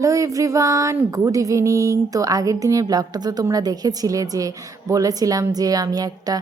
Hello everyone, good evening. তো আগের দিনের ব্লগটা তো তোমরা দেখেছিলে যে বলেছিলাম যে আমি একটা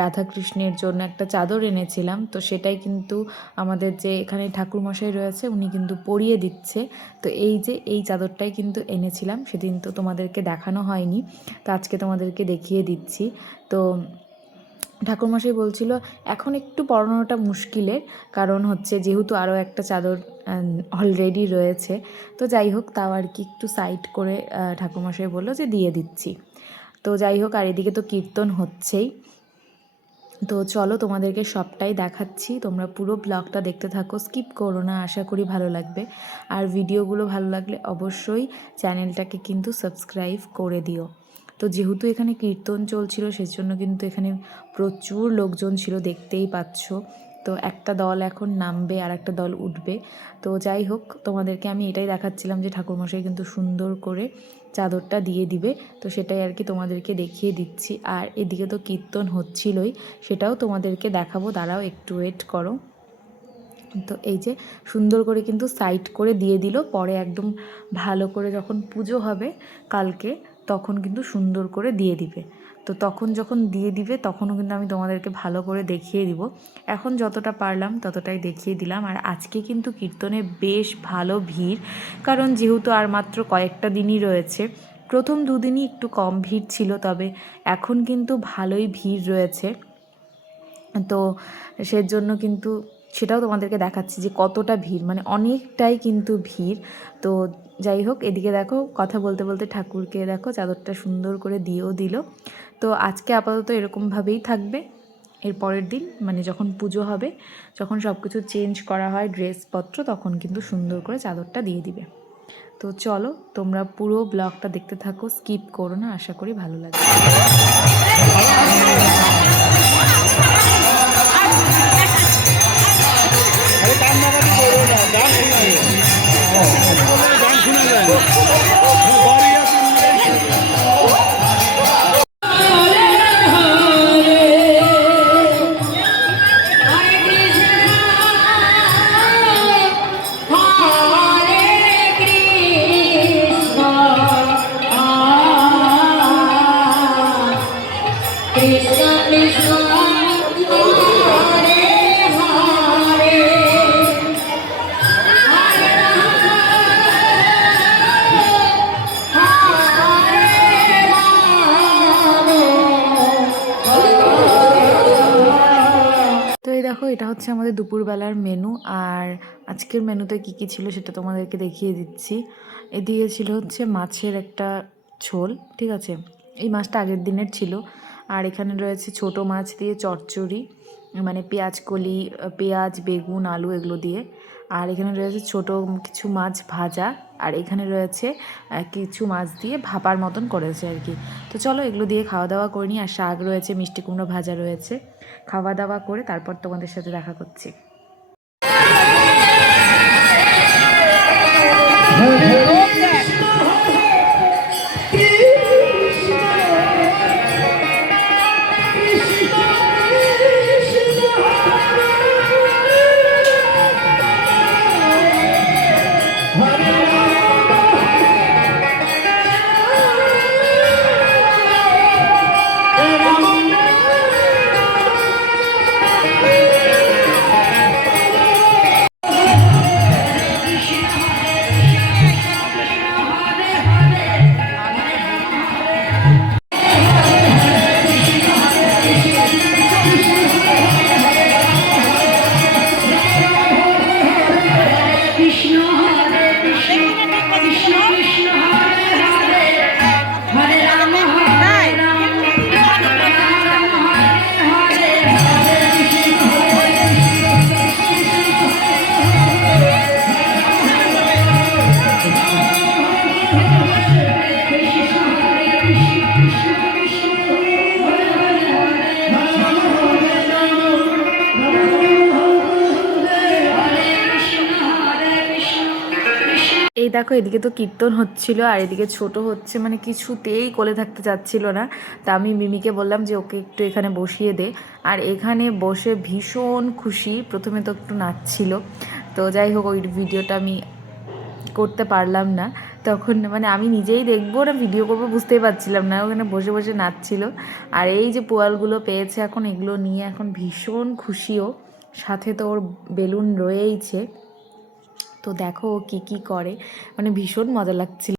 রাধাকৃষ্ণের জন্য একটা চাদর এনেছিলাম। তো সেটাই কিন্তু আমাদের যে এখানে ঠাকুরমশাই রয়েছে উনি কিন্তু পরিয়ে দিচ্ছে। তো এই যে এই চাদরটাই কিন্তু এনেছিলাম, সেদিন তো তোমাদেরকে দেখানো হয়নি, তো আজকে তোমাদেরকে দেখিয়ে দিচ্ছি। তো ঠাকুরমশাই বলছিল এখন একটু পরানোটা মুশকিলের, কারণ হচ্ছে যেহেতু আরও একটা চাদর অলরেডি রয়েছে। তো যাই হোক, তাও আর কি একটু সাইড করে ঠাকুরমশাই বললো যে দিয়ে দিচ্ছি। তো যাই হোক, আর এদিকে তো কীর্তন হচ্ছেই। তো চলো তোমাদেরকে সবটাই দেখাচ্ছি, তোমরা পুরো ব্লগটা দেখতে থাকো, স্কিপ করো না, আশা করি ভালো লাগবে। আর ভিডিওগুলো ভালো লাগলে অবশ্যই চ্যানেলটাকে কিন্তু সাবস্ক্রাইব করে দিও। তো যেহেতু এখানে কীর্তন চলছিল সেজন্য কিন্তু এখানে প্রচুর লোকজন ছিল, দেখতেই পাচ্ছ। তো একটা দল এখন নামবে আর একটা দল উঠবে। তো যাই হোক, তোমাদেরকে আমি এটাই দেখাচ্ছিলাম যে ঠাকুরমশাই কিন্তু সুন্দর করে চাদরটা দিয়ে দিবে। তো সেটাই আর কি তোমাদেরকে দেখিয়ে দিচ্ছি। আর এদিকে তো কীর্তন হচ্ছিলই, সেটাও তোমাদেরকে দেখাবো, দাঁড়াও একটু ওয়েট করো। তো এই যে সুন্দর করে কিন্তু সাইড করে দিয়ে দিল, পরে একদম ভালো করে যখন পুজো হবে কালকে তখন কিন্তু সুন্দর করে দিয়ে দিবে। তো তখন যখন দিয়ে দিবে তখনও কিন্তু আমি তোমাদেরকে ভালো করে দেখিয়ে দিব। এখন যতটা পারলাম ততটাই দেখিয়ে দিলাম। আর আজকে কিন্তু কীর্তনে বেশ ভালো ভিড়, কারণ যেহেতু আর মাত্র কয়েকটা দিনই রয়েছে। প্রথম দুদিনই একটু কম ভিড় ছিল, তবে এখন কিন্তু ভালোই ভিড় রয়েছে। তো সেজন্য কিন্তু সেটাও তোমাদেরকে দেখাচ্ছি যে কতটা ভিড়, মানে অনেকটাই কিন্তু ভিড়। তো যাই হোক, এদিকে দেখো কথা বলতে বলতে ঠাকুরকে দেখো চাদরটা সুন্দর করে দিয়েও দিল। তো আজকে আপাতত এরকমভাবেই থাকবে। এর পরের দিন মানে যখন পুজো হবে, যখন সব কিছু চেঞ্জ করা হয় ড্রেসপত্র, তখন কিন্তু সুন্দর করে চাদরটা দিয়ে দিবে। তো চলো তোমরা পুরো ব্লগটা দেখতে থাকো, স্কিপ করো না, আশা করি ভালো লাগবে। দেখো, এটা হচ্ছে আমাদের দুপুরবেলার মেনু। আর আজকের মেনুতে কী কী ছিল সেটা তোমাদেরকে দেখিয়ে দিচ্ছি। এদিকে ছিল হচ্ছে মাছের একটা ঝোল, ঠিক আছে, এই মাছটা আগের দিনের ছিল। আর এখানে রয়েছে ছোট মাছ দিয়ে চচ্চড়ি, মানে পেঁয়াজকলি, পেঁয়াজ, বেগুন, আলু এগুলো দিয়ে। আর এখানে রয়েছে ছোট কিছু মাছ ভাজা। আর এখানে রয়েছে কিছু মাছ দিয়ে ভাপার মতন করেছে আর কি। তো চলো এগুলো দিয়ে খাওয়া দাওয়া করে নিই। আর শাক রয়েছে, মিষ্টি কুমড়ো ভাজা রয়েছে। খাওয়া দাওয়া করে তারপর তোমাদের সাথে দেখা করছি। এই দেখো, এদিকে তো কীর্তন হচ্ছিল আর এদিকে ছোট হচ্ছে, মানে কিছুতেই কোলে থাকতে চাচ্ছিল না। তা আমি মিমিকে বললাম যে ওকে একটু এখানে বসিয়ে দে। আর এখানে বসে ভীষণ খুশি, প্রথমে তো একটু নাচছিল। তো যাই হোক, ওই ভিডিওটা আমি করতে পারলাম না। তখন মানে আমি নিজেই দেখবো না ভিডিও করবো বুঝতেই পারছিলাম না, ওখানে বসে বসে নাচছিল। আর এই যে পোয়ালগুলো পেয়েছে এখন, এগুলো নিয়ে এখন ভীষণ খুশিও, সাথে তো ওর বেলুন রয়েইছে। তো দেখো ও কী কী করে, মানে ভীষণ মজা লাগছিল।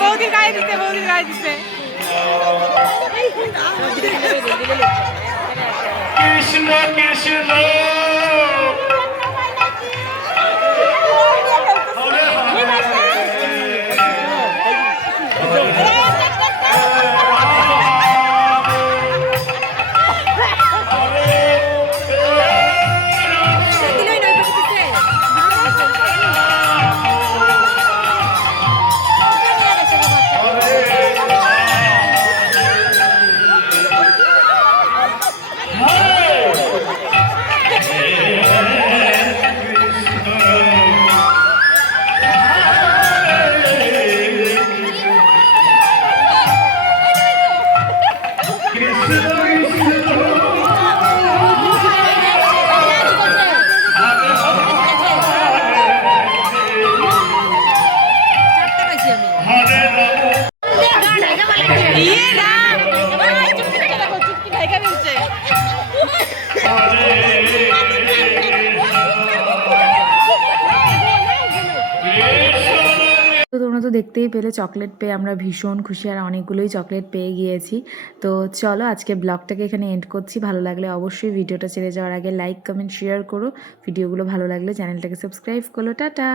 বৌদির গায়ে দিতে, বৌদির গায়ে দিতে। কৃষ্ণ কৃষ্ণ তো তোমরা তো দেখতেই পেলে চকলেট পেয়ে আমরা ভীষণ খুশি, আর অনেকগুলোই চকলেট পেয়ে গিয়েছি। তো চলো আজকে ব্লগটাকে এখানে এন্ড করছি। ভালো লাগলে অবশ্যই ভিডিওটা ছেড়ে যাওয়ার আগে লাইক কমেন্ট শেয়ার করো। ভিডিওগুলো ভালো লাগলে চ্যানেলটাকে সাবস্ক্রাইব করো। টাটা।